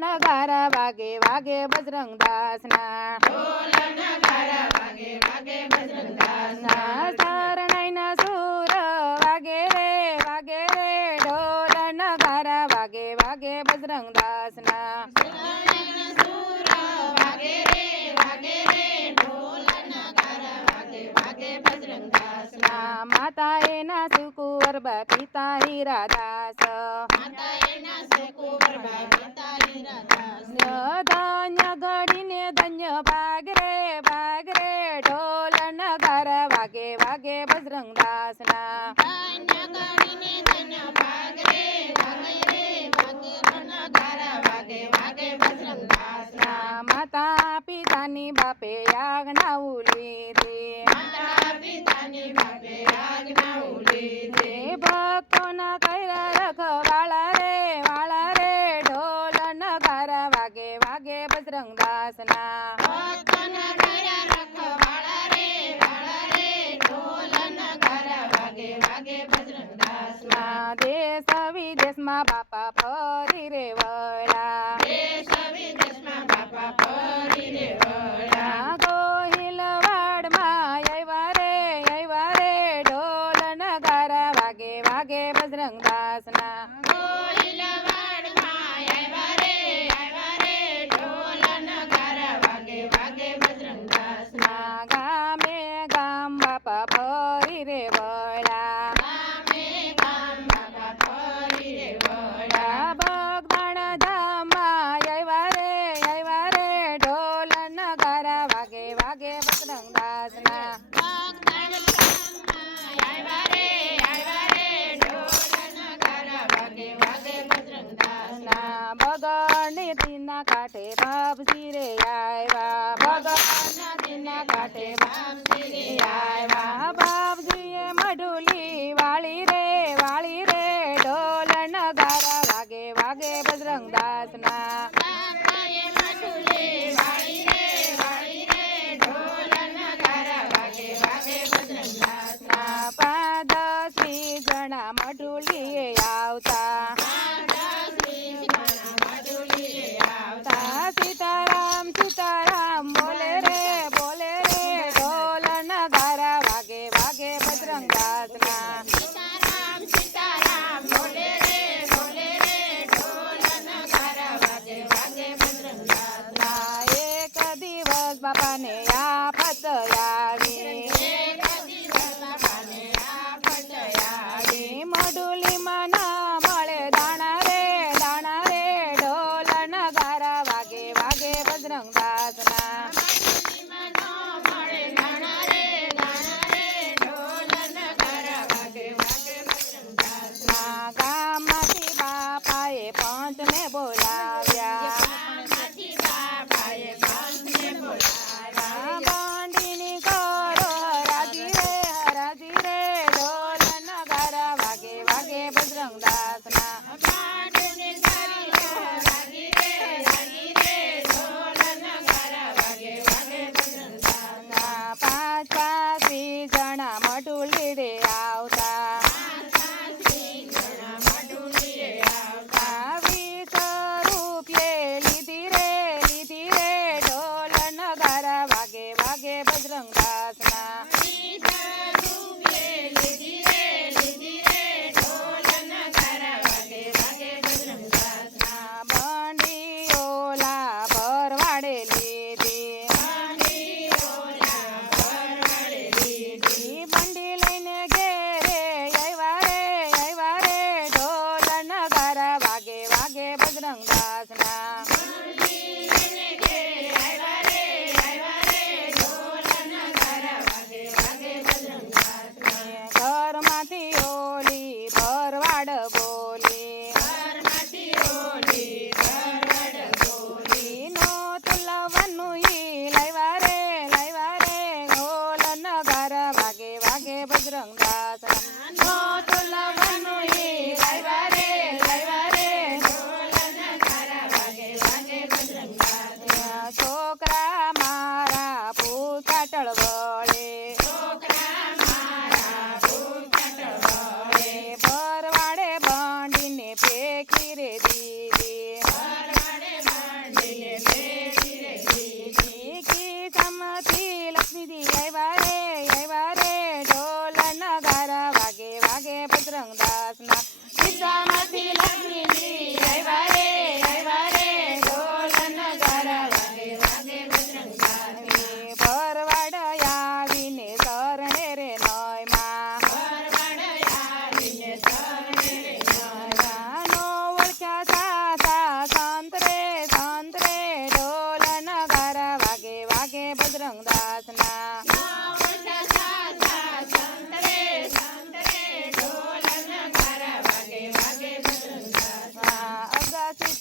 નગારા વાગે વાગે બજરંગ દાસના ઢોલ નગારા વાગે વાગે બજરંગ દાસના શરણાઈના સૂર વાગે રે ઢોલ નગારા વાગે વાગે બજરંગ દાસના શરણાઈના સૂર વાગે રે ઢોલ નગારા વાગે વાગે બજરંગ દાસના માતા એના સુકુવરબા પિતા હીરાદાસ માતા એના સુકુવરબા પિતા હીરાદાસ ધન્ય ઘડીને ધન્ય ભાગ રે ઢોલ નગારા વાગે વાગે બજરંગ દાસના ધન્ય ગણીને ધન્ય ભાગ રે વાગે નગારા વાગે વાગે બજરંગ દાસના માતા પિતાની બાપે આજ્ઞાઓ લીધી માતા પિતાની બાપે આજ્ઞાઓ લીધી ભક્તોના કર્યા રખવાળા રે ઢોલ નગારા વાગે વાગે બજરંગ દાસના ભક્તોના કર્યા રખવાળા રે ઢોલ નગારા વાગે વાગે બજરંગ દાસના દેશ વિદેશમાં બાપા ફરી રે વળ્યા દેશ વિદેશમાં બાપા ફરી રે વળ્યા ગોહિલવાડમાં આવ્યા રે ઢોલ નગારા વાગે વાગે બજરંગ દાસના ગોહિલવાડમાં આવ્યા રે ઢોલ નગારા વાગે વાગે બજરંગ દાસના ગામે ગામ બાપા ફરી રે વળ્યા ગામે ગામ બાપા ફરી રે વળ્યા બગદાણા ધામમાં આવ્યા રે ઢોલ નગારા વાગે વાગે બજરંગ દાસના બગડની દીના કાંઠે બાપજી રે આવ્યા બગડના કાંઠે બાપજી રે આવ્યા બાપજીએ મઢુલી વાળી રે ઢોલ નગારા વાગે વાગે બજરંગ દાસના પાદશ્રી જણા મઢુલીએ આવતા સીતારામ બોલે રે ઢોલ નગારા વાગે વાગે બજરંગ દાસના એક દિવસ બાપાને આફત આવી મઢુલીમાં ના મળે દાણા રે ઢોલ નગારા વાગે વાગે બજરંગ દાસના ગામમાંથી બાપાએ પંચને બોલાવ્યા બંડીની કરો હરાજી રે ઢોલ નગારા વાગે વાગે બજરંગ દાસના પાંચ જણા મઢુલી રે આવતા 20 રૂપિયે લીધી રે ઢોલ નગારા વાગે વાગે બજરંગ દાસના બંડીઓલા ભરવાડે લીધી બંડી લઈને ઘેરે આવ્યા રે ઢોલ નગારા વાગે વાગે બજરંગ દાસના ઘરમાંથી ઓલી ભરવાડ બોલી નો તુલવાનું ઈ લાવ્યા રે ઢોલ નગારા વાગે વાગે બજરંગ દાસના નો તુલવાનું ઈ લાવ્યા રે ઢોલ નગારા વાગે વાગે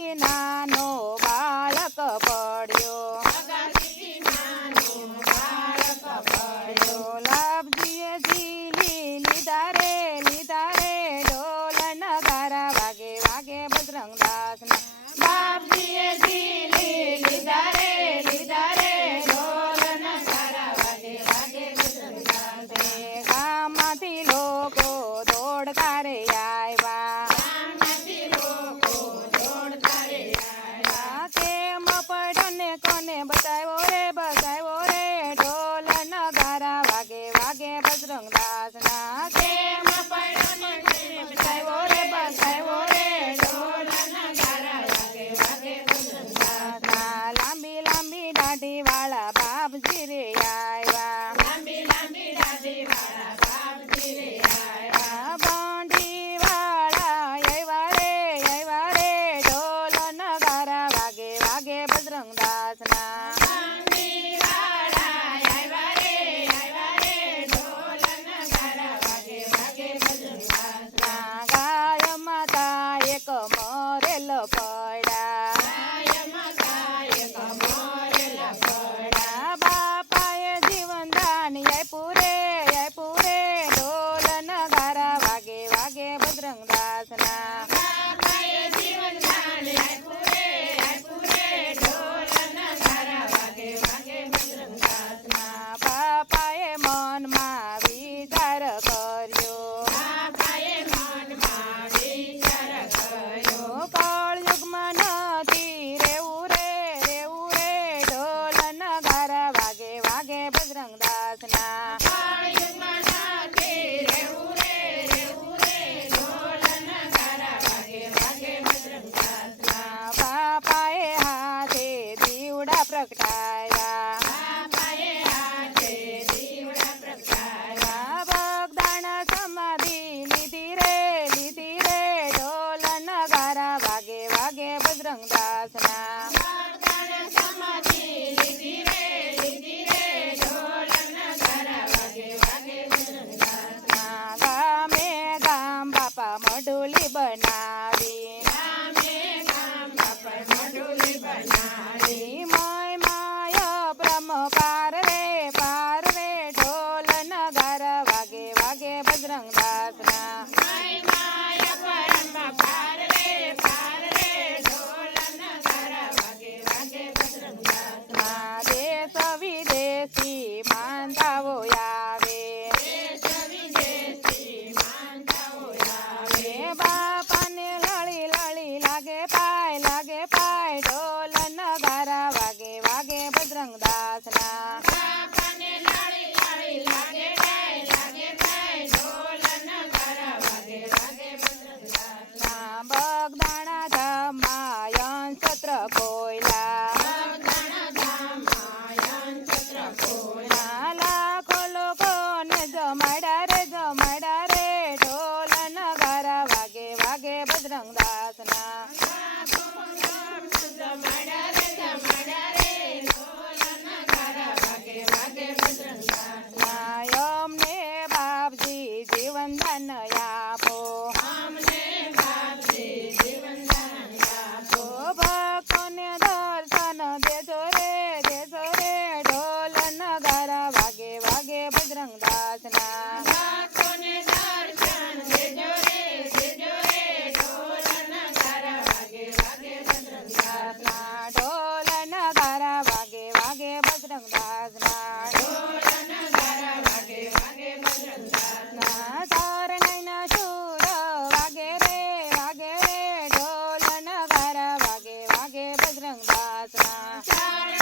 અગાસીથી નાનો બાળક પડ્યો લાભજીએ ઝીલી લીધા રે ઢોલ નગારા વાગે વાગે બજરંગ દાસના બાપજીએ ઝીલી લીધા રે ઢોલ નગારા વાગે વાગે બજરંગ દાસના. ગામમાંથી લોકો દોડતા રે આવ્યા ગામમાંથી લોકો દોડતા રે આવ્યા. કેમ પડ્યો ને કોને બચાવ્યો રે ઢોલ નગારા વાગે વાગે બજરંગ દાસના કેમ પડ્યો ને કોને બચાવ્યો રે ઢોલ નગારા વાગે વાગે બજરંગ દાસના. લાંબી લાંબી દાઢી વાળા બાપજી રે આવ્યા લાંબી લાંબી દાઢી વાળા બાપજી રે આવ્યા. બાંડી વાળા આવ્યા રે ઢોલ નગારા વાગે વાગે બજરંગ દાસના બાંડી વાળા આવ્યા રે ઢોલ નગારા વાગે વાગે બજરંગ દાસના. ગાય માતા એક મરેલ પડ્યા ગાય માતા એક મોરેલા પડ્યા. બાપાએ જીવન દાન આપ્યું રે ઢોલ નગારા વાગે વાગે બજરંગ દાસના બાપાએ જીવન દાન આપ્યું રે ઢોલ નગારા વાગે વાગે બજરંગ દાસના. બાપાએ મનમાં વિચાર કર્યો બાપાએ મનમાં વિચાર કર્યો. કળયુગમાં નથી રેવું રે ઢોલ નગારા વાગે વાગે બજરંગ દાસના કાળયુગમાં નથી રહેવું રે ઢોલ નગારા વાગે વાગે બજરંગ દાસના. બાપાએ હાથે દીવડા પ્રગટાયા બાપાએ હાથે દીવડા પ્રગટાવ્યા. બગદાણા સમાધિ લીધી રે ઢોલ નગારા વાગે વાગે બજરંગ દાસના બાપાએ સમાધિ લીધી રે ઢોલ નગારા વાગે વાગે બજરંગ દાસના. ગામે ગામ બાપા મઢુલી બનાવી ગામે ગામ બાપાએ મઢુલી બનાવી. માય બ્રહ્મ પાર રે ઢોલ નગારા વાગે વાગે બજરંગ દાસના માય પરમ પાર રે ઢોલ નગારા વાગે વાગે બજરંગ દાસના. દેશ વિદેશી માનતાઓ આવે દેશ વિદેશી માનતાઓ આવે. બાપાને લળી લાગે પાય ઢોલ નગારા વાગે વાગે બજરંગ દાસના બાપાને લાળી લાગે પાય ઢોલ નગારા વાગે વાગે બજરંગ દાસના. બગદાણા ધામમાં સત્ર કોયલા બગદાણા ધામમાં યંત્ર ખોલા. લાખો લોકોને જમાડ્યા રે ઢોલ નગારા વાગે વાગે બજરંગ દાસના જમાડ્યા રે ઢોલ નગારા વાગે વાગે બજરંગ દાસના. અમને બાપજી જીવન દાન આપો અમને બાપજી જીવન દાન આપો. ભક્તોને દર્શન દેજો રે ઢોલ નગારા વાગે વાગે બજરંગ દાસના ભક્તોને દર્શન દેજો રે ઢોલ નગારા વાગે વાગે બજરંગ દાસના. ઢોલ નગારા વાગે વાગે બજરંગ દાસના ઢોલ નગારા વાગે વાગે બજરંગ દાસના. શરણૈના શૂર વાગે રે ઢોલ નગારા વાગે વાગે બજરંગ દાસના ચારણ